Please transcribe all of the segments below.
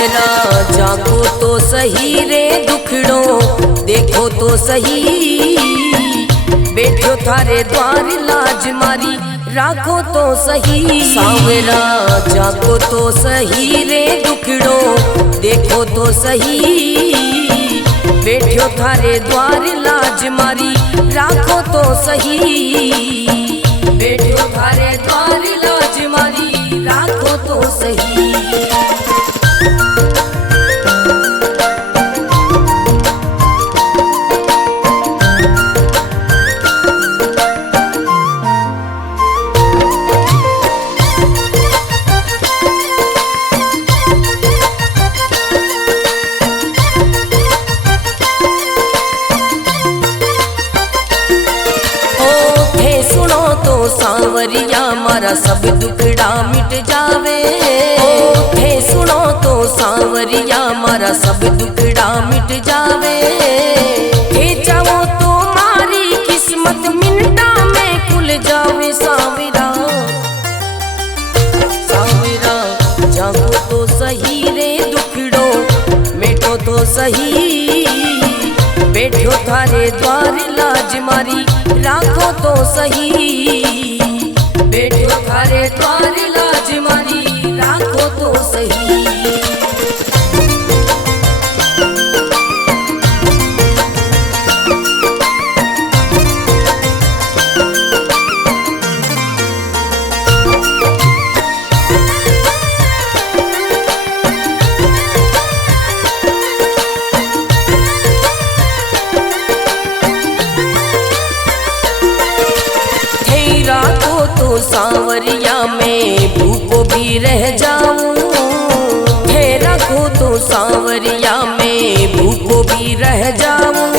सांवरा जागो तो सही रे दुखड़ो देखो तो सही, बैठो थारे द्वार लाज मारी राखो तो सही। सांवरा जागो तो सही रे दुखड़ो देखो तो सही, बैठो थारे द्वार लाज मारी राखो तो सही, बैठो थारे द्वार लाज मारी राखो तो सही। सांवरिया मारा सब दुखड़ा मिट जावे, थे सुनो तो सांवरिया मारा सब दुखड़ा मिट जावे, थे चाहो तो मारी किस्मत मिनटा में खुल जावे। सांवरा सांवरा जागो तो सही रे दुखड़ो मिटो तो सही, बैठो थारे द्वार लाज मारी राखो तो सही, बैठो थारे द्वार लाज मारी राखो तो सही। सांवरिया में भूखो भी रह जाऊं, थे रखो तो सांवरिया में भूखो भी रह जाऊं,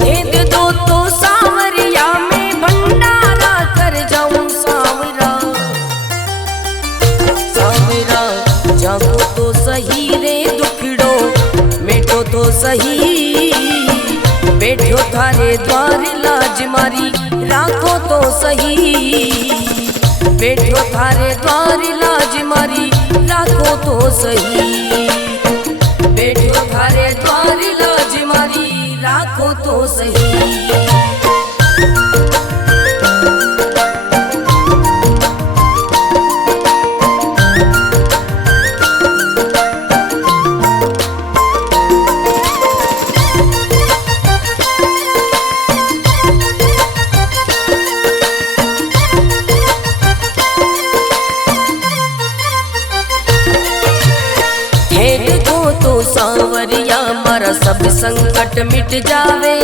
दे दो तो सांवरिया में भंडारा कर जाऊं। सांवरा सांवरा जागो तो सही रे दुखड़ो मिटो तो सही, बैठो थारे द्वार लाज मारी राखो तो सही, बैठो थारे द्वार लाज मारी राखो तो सही, बैठो थारे द्वार लाज मारी राखो तो सही। सांवरिया मारा सब संकट मिट जावे,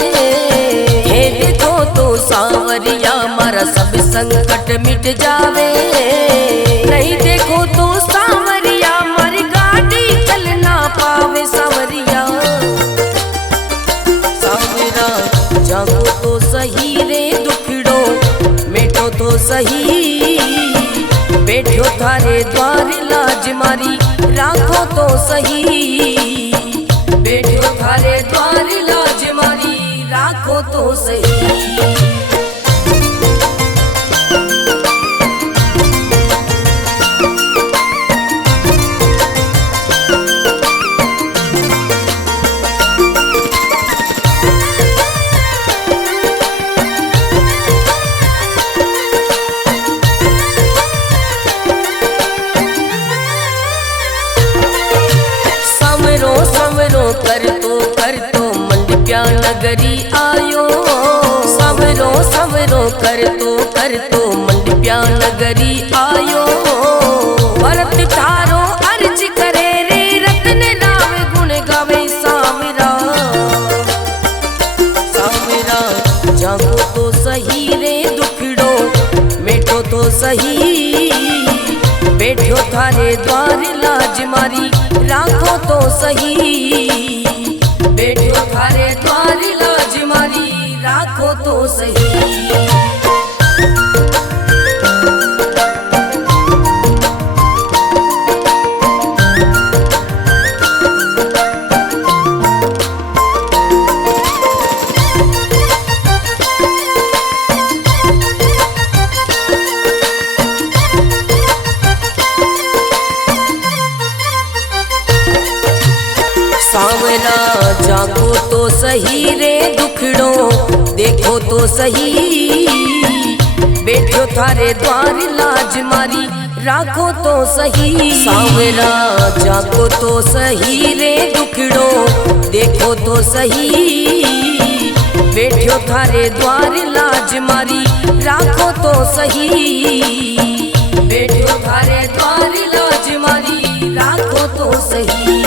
हे देखो तो सांवरिया मारा सब संकट मिट जावे, नहीं देखो तो सांवरिया मारी गाड़ी चल ना पावे। सांवरिया सांवरा जागो तो सही रे दुखड़ो मिटो तो सही, बैठो थारे द्वार लाज मारी राखो तो सही, बैठो थारे द्वार लाज मारी राखो तो सही। कर तो मंडप्या नगरी आयो, सांवरो सांवरो कर तो मंडप्या नगरी आयो, भरत थारो अर्ज करे रे रत्न राव गुण गावे। सांवरा सांवरा जागो तो सही रे दुखड़ो मिटो तो सही, बैठो थारे द्वार लाज मारी राखो तो सही, बैठो थारे द्वार लाज मारी राखो तो सही। सही रे दुखड़ो, देखो तो सही बैठो थारे द्वार लाज मारी, राखो तो सही सांवरा जाको तो सही रे दुखड़ो, देखो तो सही बैठो थारे द्वार लाज मारी, राखो तो सही बैठो थारे द्वार लाज मारी, राखो तो सही।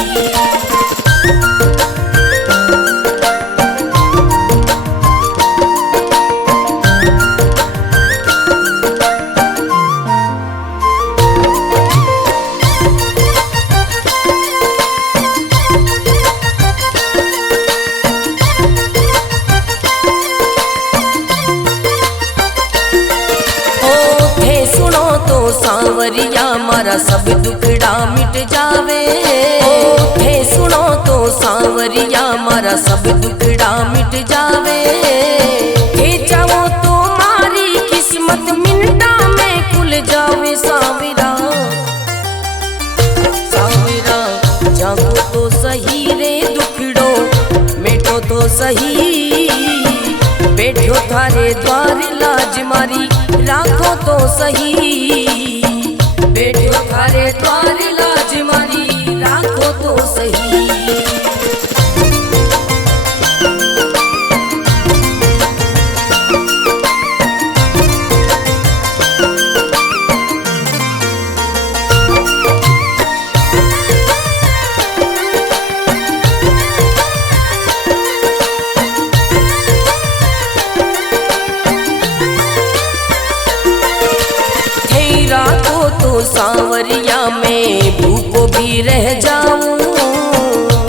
सांवरिया मारा सब दुखड़ा मिट जावे, हे सुनो तो सांवरिया मारा सब दुखड़ा मिट जावे, हे चाहो तो मारी किस्मत मिनटा में खुल जावे सांवरा, सांवरा जागो तो सही रे दुखड़ो, मिटो तो सही बैठो थारे द्वार लाज मारी, राखो तो सही बैठो थारे द्वार लाज मारी, राखो तो सही। सांवरिया में भूखो भी रह जाऊं,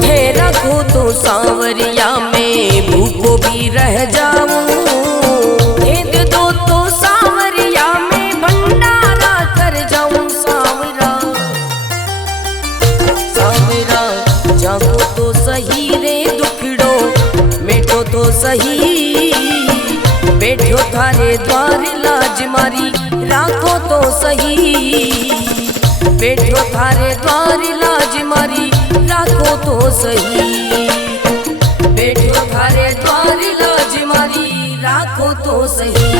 हे रखो तो सांवरिया में भूखो भी रह जाऊं, हे दे दो तो सांवरिया में भंडारा कर जाऊं सांवरा, सांवरा जागो तो सही रे दुखड़ो, मिटो तो सही बैठो थारे द्वार लाज मारी, राखो तो सही बैठो थारे द्वार लाज मारी, राखो तो सही बैठो थारे द्वार लाज मारी, राखो तो सही।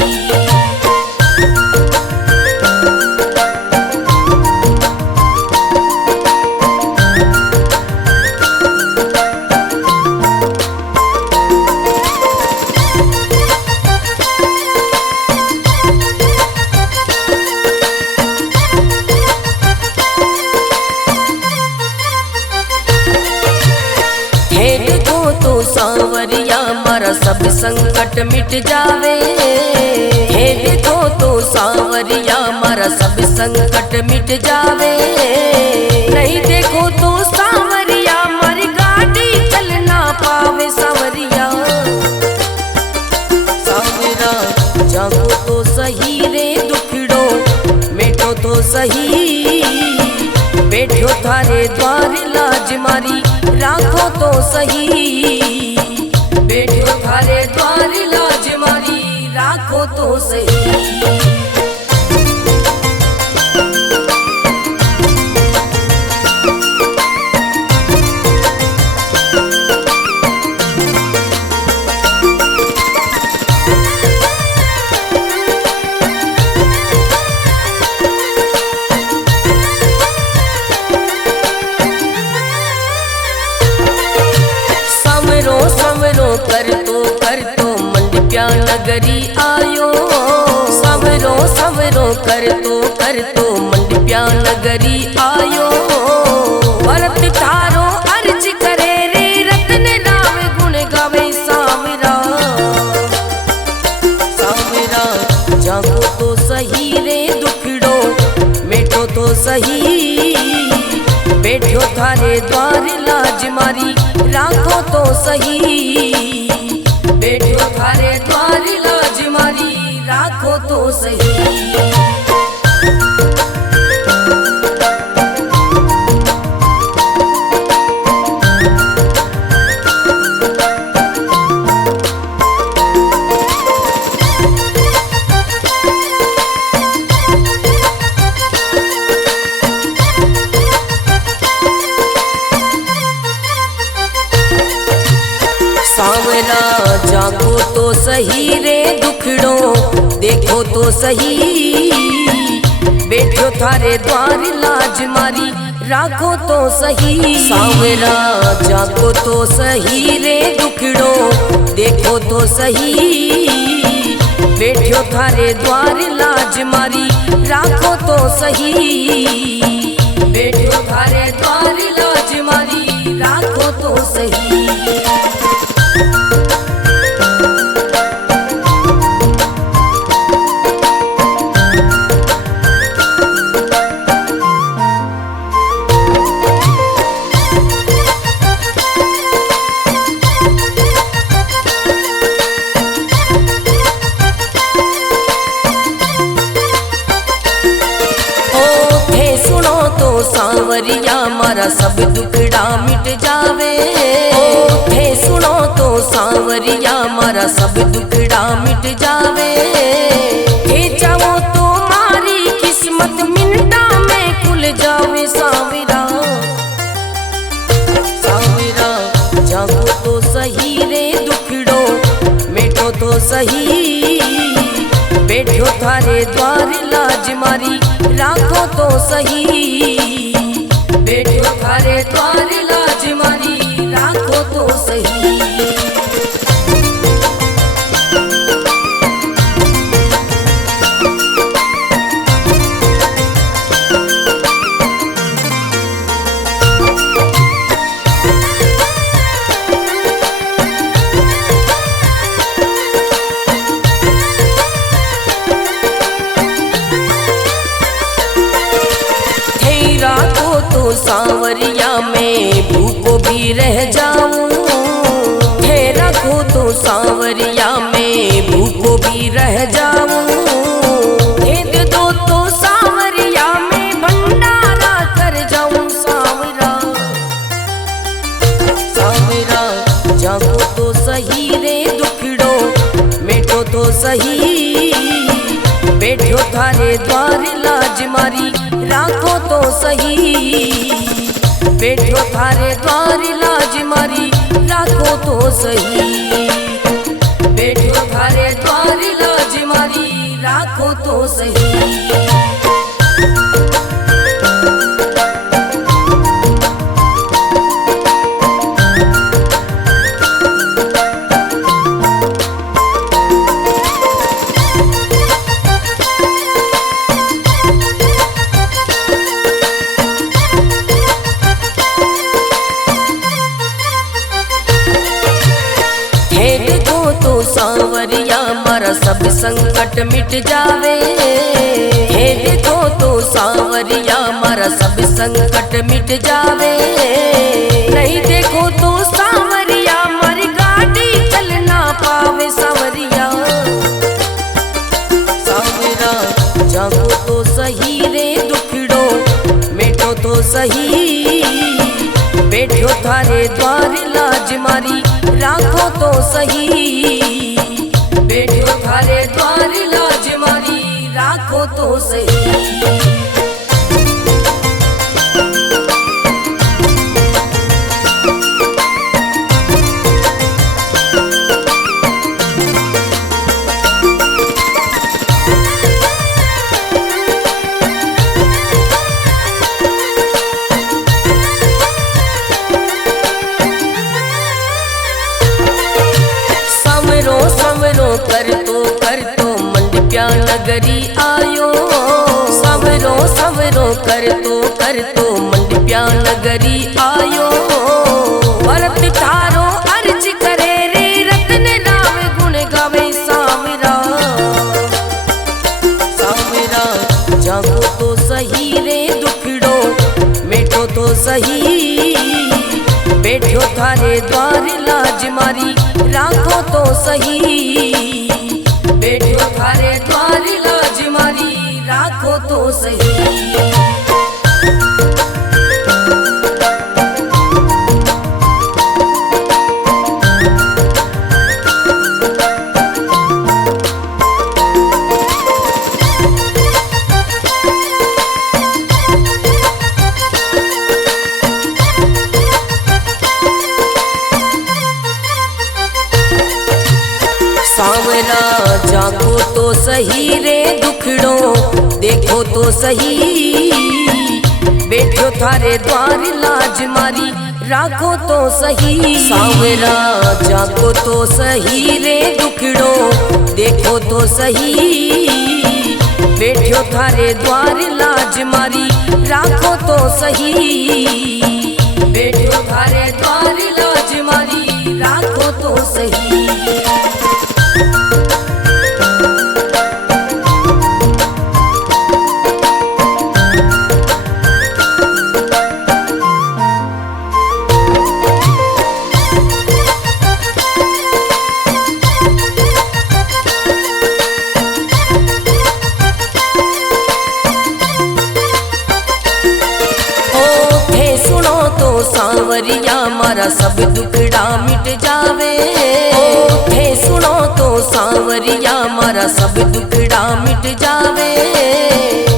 सांवरिया मारा सब संकट मिट जावे, हे देखो तो सांवरिया मारा सब संकट मिट जावे, नहीं देखो तो सांवरिया मारी गाड़ी चल ना पावे सांवरिया, सांवरा जागो तो सही रे दुखड़ो, मिटो तो सही बैठो थारे द्वार लाज मारी, राखो तो सही बैठो थारे द्वार लाज मारी, राखो तो सही। कर तो मंडप्या नगरी आयो, सवरो सवरो कर तो मंडप्या नगरी आयो, भरत थारो अर्ज करे रे रतन राम गुण गावे सांवरा, सांवरा जागो तो सही रे दुखड़ो, मिटो तो सही बैठो थारे द्वार लाज मारी, राखो तो सही बैठो थारे द्वार लाज मारी, राखो तो सही। देखो तो सही, बैठो थारे द्वार लाज मारी राखो तो सही। सांवरा जागो तो सही रे दुखड़ो देखो तो सही, बैठो थारे द्वार लाज मारी राखो तो सही। बैठो थारे द्वार लाज मारी राखो तो सही। सांवरिया मारा सब दुखड़ा मिट जावे, थे सुनो तो सांवरिया मारा सब दुखड़ा मिट जावे। थे जाओ तो मारी किस्मत मिनटा में खुल जावे। सांवरा सांवरा जागो तो सही रे दुखड़ो मिटो तो सही, बैठो थारे द्वार लाज मारी राखो तो सही। बैठो थारे द्वार लाज मारी राखो तो सही। सांवरिया में भूखो भी रह जाऊं, थे रखो तो सांवरिया में भूखो भी रह जाऊं। दे दो तो सांवरिया में भंडारा कर जाऊं। सांवरा सांवरा जागो तो सही रे दुखड़ो मिटो तो सही, बैठो थारे द्वार लाज मारी राखो तो सही। बैठो थारे द्वार लाज मारी राखो तो सही। बैठो थारे द्वार लाज मारी राखो तो सही। सांवरिया मारा सब संकट मिट जावे। हे देखो तो सांवरिया मारा सब संकट मिट जावे। नहीं देखो तो सांवरिया मारी गाड़ी चल ना पावे। सांवरिया सांवरा जागो तो सही रे दुखड़ो मिटो तो सही, बैठो थारे द्वार लाज मारी राखो तो सही। बैठो थारे द्वार लाज मारी राखो तो सही। कर तो मंडप्या नगरी आयो। सवरो सवरो कर तो मंडप्या नगरी आयो। भरत थारो अर्ज करे रे रतन राम गुण गावे। सांवरा सांवरा जागो तो सही रे दुखड़ो मिटो तो सही, बैठो थारे द्वार लाज मारी राखो तो सही। बैठो थारे द्वार लाज मारी राखो तो सही। सांवरा जागो तो सही रे दुखड़ो, देखो तो सही बैठो थारे द्वार लाज मारी, राखो तो सही सांवरा जाको तो सही रे दुखड़ो, देखो तो सही बैठो थारे द्वार लाज मारी, राखो तो सही बैठो थारे द्वार लाज मारी, राखो तो सही। सांवरिया मारा सब दुखड़ा मिट जावे, थे सुनो तो सांवरिया मारा सब दुखड़ा मिट जावे,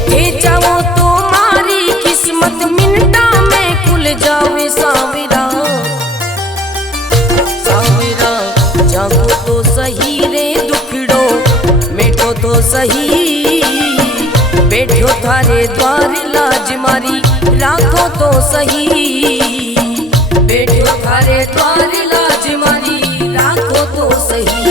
थे जाओ तो मारी किस्मत मिनटा में खुल जावे सांवरा, सांवरा जागो तो सही रे दुखड़ो, मेटो तो सही बैठो थारे द्वार लाज मारी, राखो तो सही बैठो थारे द्वार लाज मारी, राखो तो सही।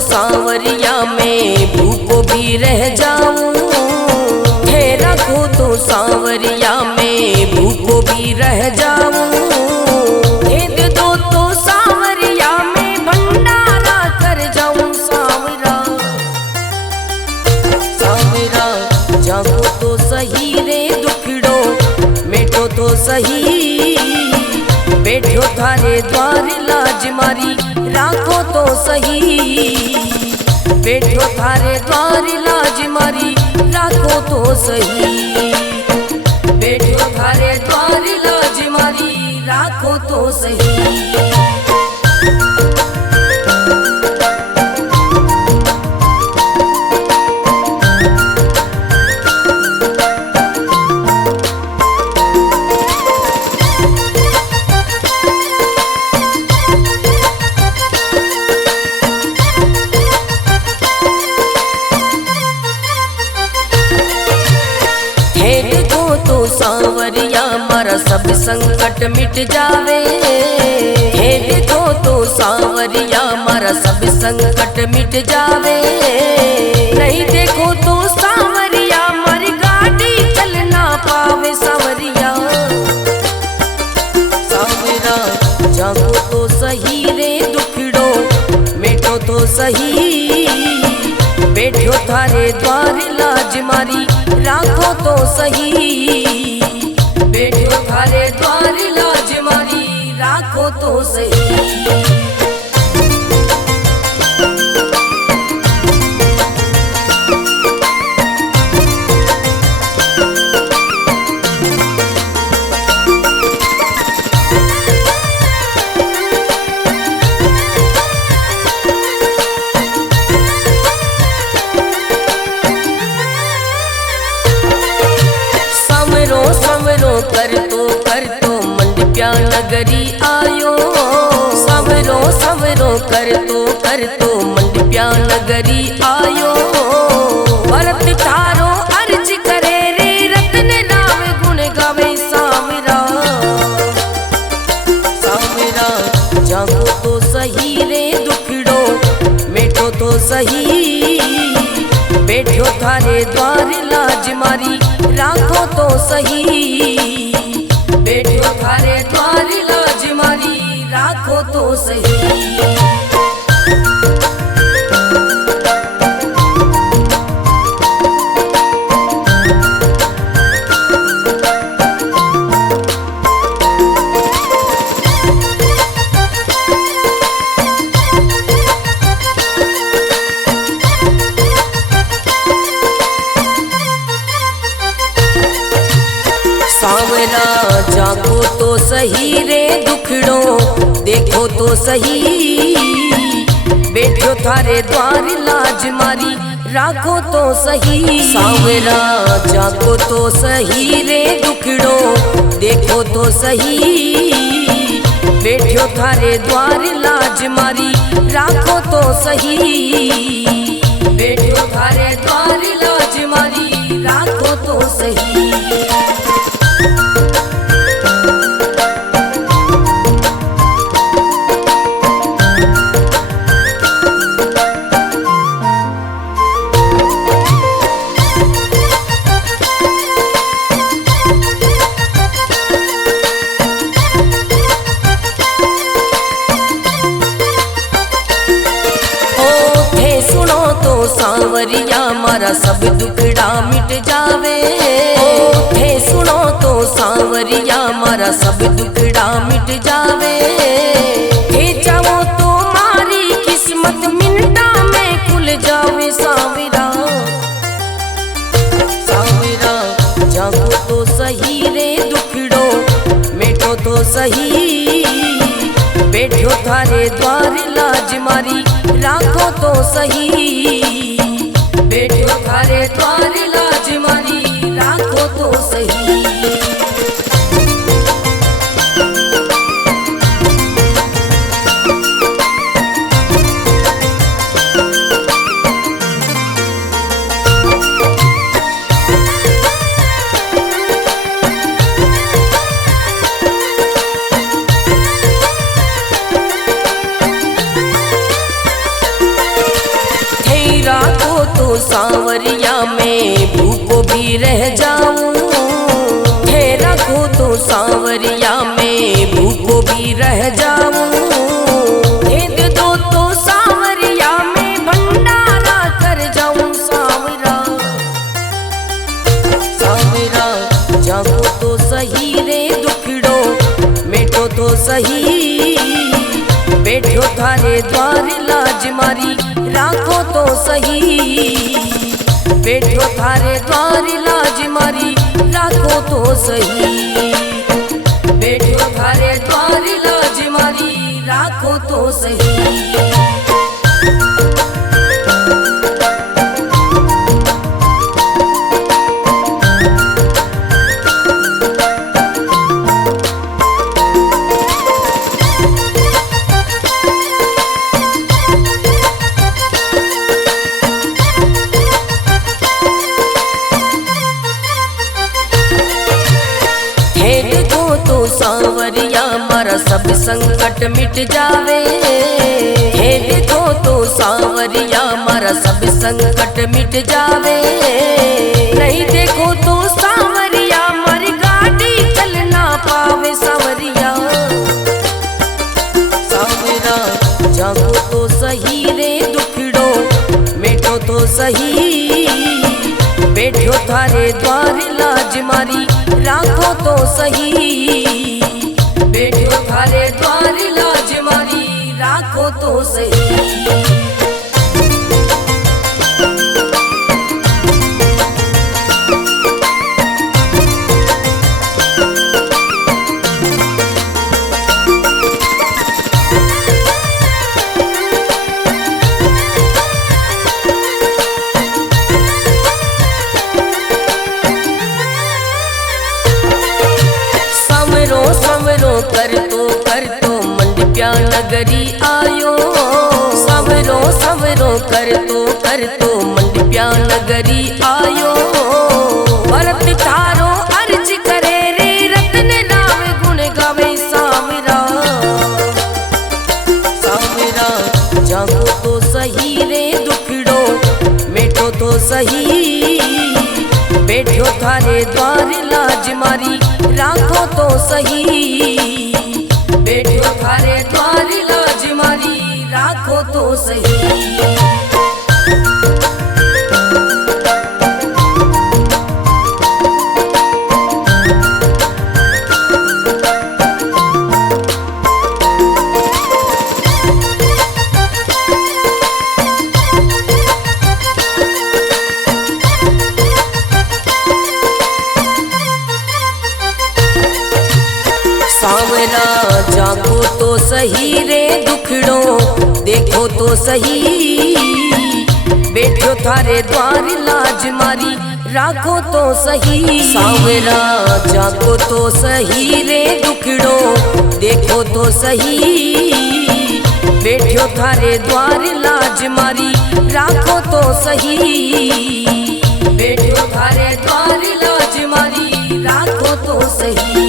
सांवरिया में भूखो भी रह जाऊं, थे रखो तो सांवरिया में भूखो भी रह जाऊं, दे दो तो सांवरिया में भंडारा कर जाऊं सांवरा, सांवरा जागो तो सही रे दुखड़ो, मेटो तो सही बैठो थारे द्वार लाज मारी, राखो तो सही बैठो थारे द्वार लाज मारी, राखो तो सही बैठो थारे द्वार लाज मारी, राखो तो सही। सांवरिया मारा सब संकट मिट जावे, हे देखो तो सांवरिया मारा सब संकट मिट जावे, नहीं देखो तो सांवरिया मारी गाड़ी चल ना पावे सांवरिया, सांवरा जागो तो सही रे दुखड़ो, मेटो तो सही बैठो थारे द्वार लाज मारी, राखो तो सही बैठो थारे द्वार लाज मारी, राखो तो सही। कर तो मंडप्या नगरी आयो, सवरो सवरो कर तो मंडप्या नगरी आयो, भरत थारो अर्ज करे रे रतन राम गुण गावे सांवरा, सांवरा जागो तो सही रे दुखड़ो, मेटो तो सही बैठो थारे द्वार लाज मारी, राखो तो सही बैठो थारे द्वार लाज मारी, राखो तो सही। सांवरा जागो तो सही रे दुखड़ो देखो तो सही, बैठो थारे द्वार लाज मारी राखो तो सही। सांवरा जागो तो सही रे दुखड़ो देखो तो सही, बैठो थारे द्वार लाज मारी राखो तो सही, बैठो थारे द्वार लाज मारी राखो तो सही। सांवरिया मारा सब दुखड़ा मिट जावे, थे सुनो तो सांवरिया मारा सब दुखड़ा मिट जावे, थे जाओ तो मारी किस्मत मिनटा में खुल जावे। सांवरा सांवरा जागो तो सही रे दुखड़ो मिटो तो सही, बैठो थारे द्वार लाज मारी राखो तो सही, बैठो थारे द्वार लाज मारी राखो तो सही। सांवरिया में भूखो भी रह जाऊं, थे रखो तो सांवरिया में भूखो भी रह जाऊं, दे दो तो सांवरिया में भंडारा कर जाऊं। सांवरा सांवरा जागो तो सही रे दुखड़ो मिटो तो सही, बैठो थारे द्वार लाज मारी राखो तो सही, बैठो थारे द्वार लाज मारी राखो तो सही, बैठो थारे द्वार लाज मारी राखो तो सही। सांवरिया मारा सब संकट मिट जावे, हे देखो तो सांवरिया मारा सब संकट मिट जावे, नहीं देखो तो सांवरिया मारी गाड़ी चल ना पावे। सांवरिया सांवरा जागो तो सही रे दुखड़ो मिटो तो सही, बैठो थारे द्वार लाज मारी राखो तो सही, बैठो थारे द्वार लाज मारी राखो तो सही। कर तो मंडप्या नगरी आयो, सवरो सवरो कर तो मंडप्या नगरी आयो, भरत थारो अर्ज करे रे रतन नाम गुण गावे। सांवरा सांवरा जागो तो सही रे दुखड़ो मिटो तो सही, बैठो थारे द्वार लाज मारी राखो तो सही, बैठो थारे द्वार लाज मारी राखो तो सही। सावरा जागो तो सही रे दुखड़ो देखो तो सही, बैठो थारे द्वार लाज मारी राखो तो सही। सावरा जागो तो सही रे दुखड़ो देखो तो सही, बैठो थारे द्वार लाज मारी राखो तो सही, बैठो थारे द्वार लाज मारी राखो तो सही।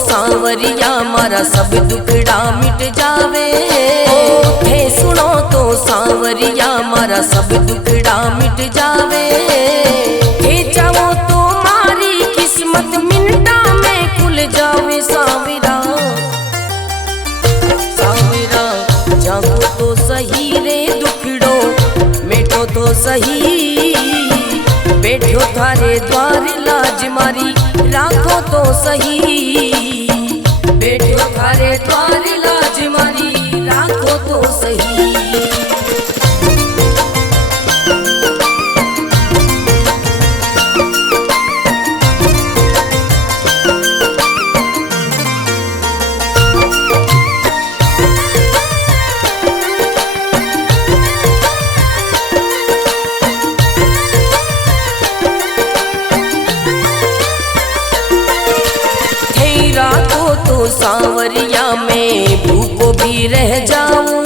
सावरिया मारा सब दुखड़ा मिट जावे, थे सुनो तो सावरिया मारा सब दुखड़ा मिट जावे, थे चाहो तो मारी किस्मत मिनटा में खुल जावे। सावरा सावरा जागो तो सही रे दुखड़ो मिटो तो सही, बैठो थारे द्वार लाज मारी राखो तो सही, बैठो थारे द्वार लाज मारी राखो तो सही। सावरिया में भूखो भी रह जाऊं,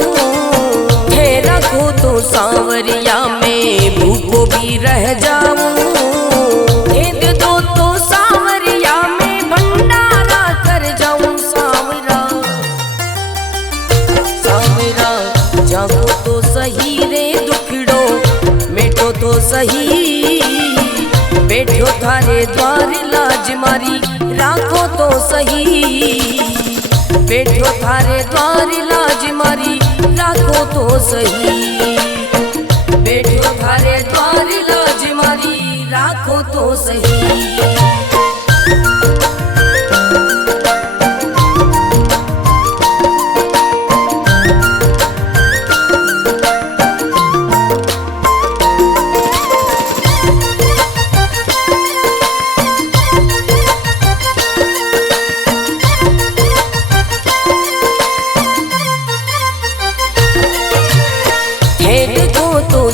थे रखो तो सावरिया में भूखो भी रह जाऊं, दे दो तो सावरिया में भंडारा कर जाऊं। सावरा सावरा जागो तो सही रे दुखड़ो मिटो तो सही, बैठो थारे द्वार लाज मारी राखो तो सही, बैठो थारे द्वार लाज मारी राखो तो सही, बैठो थारे द्वार लाज मारी राखो तो सही।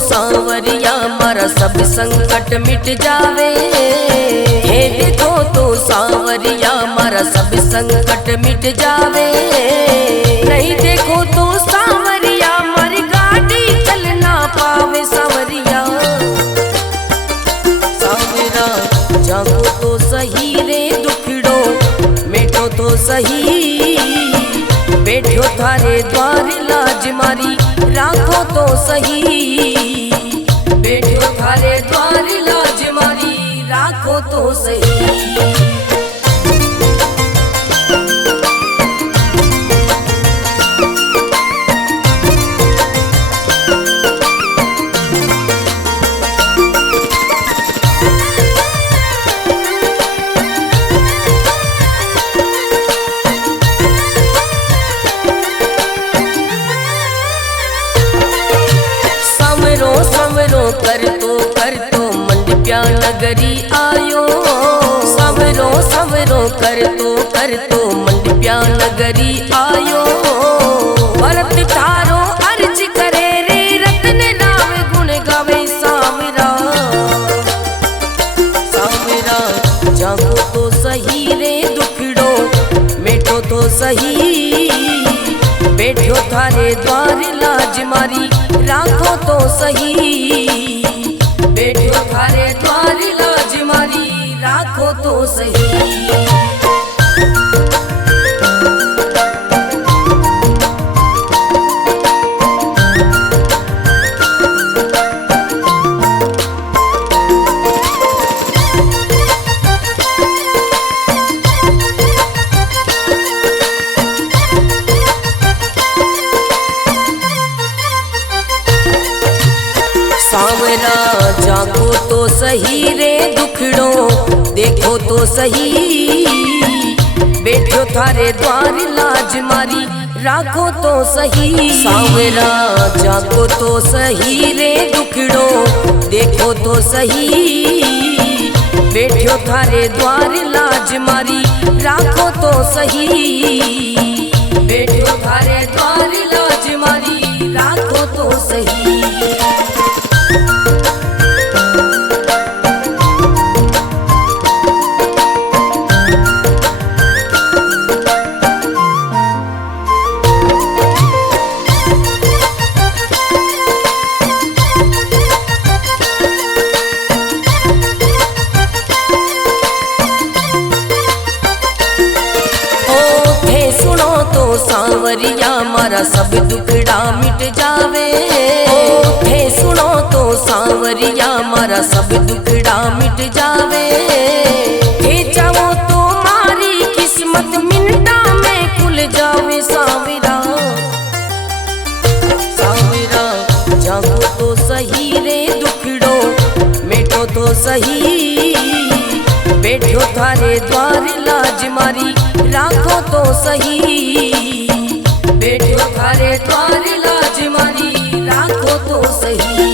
सावरिया मारा सब संकट मिट जावे, हे देखो तो सावरिया मारा सब संकट मिट जावे, नहीं देखो तो सावरिया मारी गाड़ी चल ना पावे। सावरिया सावरा जागो तो सही रे दुखड़ो मिटो तो सही, बैठो थारे द्वार लाज मारी राखो तो सही, बैठो थारे द्वार लाज मारी राखो तो सही। कर तो मंडप्या नगरी आयो, सवरो सवरो कर तो मंडप्या नगरी आयो, भरत थारो अर्ज करे रे रतन नाम गुण गावे। सावरा सावरा जागो तो सही रे दुखड़ो मिटो तो सही, बैठो थारे द्वार लाज मारी राखो तो सही, बैठो थारे द्वार लाज मारी राखो तो सही। जागो तो सही रे दुखड़ो देखो तो सही, बैठो थारे द्वार लाज मारी राखो तो सही। सावरा जागो तो सही रे दुखड़ो देखो तो सही, बैठो थारे द्वार लाज मारी राखो तो सही, बैठो थारे द्वार लाज मारी राखो तो सही। सांवरिया मारा सब दुखड़ा मिट जावे, थे सुनो तो सांवरिया मारा सब दुखड़ा मिट जावे, थे चाहो तो मारी किस्मत मिनटा में खुल जावे। सांवरा सांवरा जागो तो सही रे दुखड़ो मिटो तो सही, बैठो थारे द्वार लाज मारी राखो तो सही, बैठो थारे द्वार लाज मारी राखो तो सही।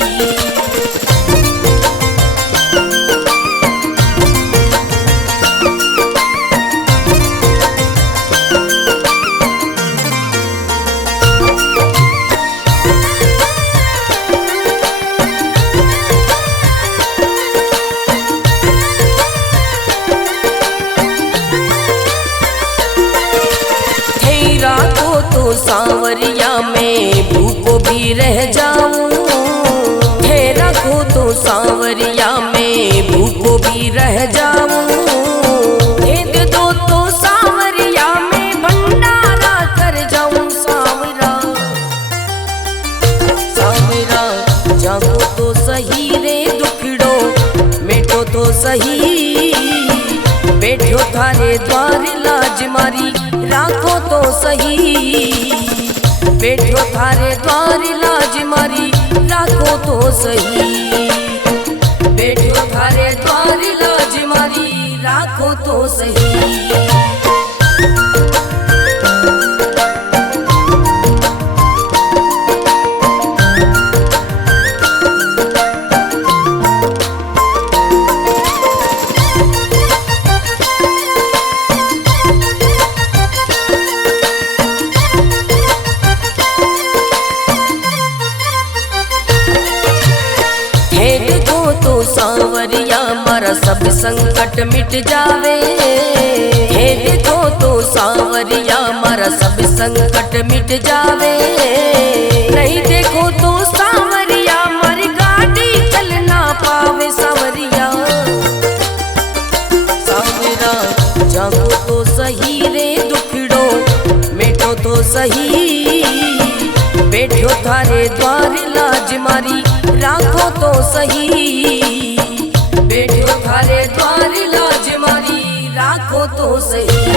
सांवरिया में भूखो भी रह जाऊं, थे रखो तो सांवरिया में भूखो भी रह जाऊं, दे दो तो सांवरिया में भंडारा कर जाऊं। सांवरा सांवरा जागो तो सही रे दुखड़ो मिटो तो सही, बैठो थारे द्वार लाज मारी राखो तो सही, बैठो थारे द्वार लाज मारी राखो तो सही, बैठो थारे द्वार लाज मारी राखो तो सही। सांवरिया मारा सब संकट मिट जावे, हे देखो तो सांवरिया मारा सब संकट मिट जावे, नहीं देखो तो सांवरिया मारी गाड़ी चल ना पावे। सांवरिया सांवरा जागो तो सही रे दुखड़ो मिटो तो सही, बैठो थारे द्वार लाज मारी राखो तो सही, बैठो थारे द्वार लाज मारी राखो तो सही।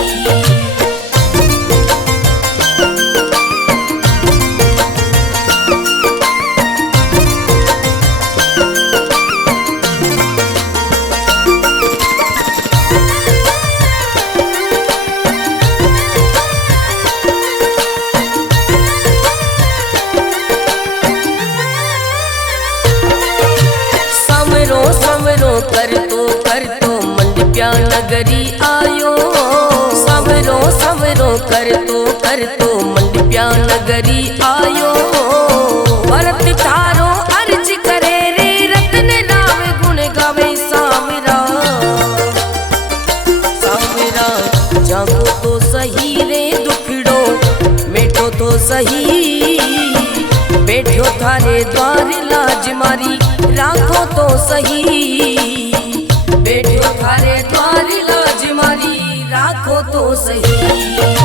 कर तो मंडप्या नगरी आयो, सवरो सवरो कर तो मंडप्या नगरी आयो, भरत थारो अर्ज करे रे रतन राव गुण गावे। सांवरा सांवरा जागो तो सही रे दुखड़ो मिटो तो सही, बैठो थारे द्वार लाज मारी राखो तो सही, बैठो थारे द्वार लाज मारी राखो तो सही।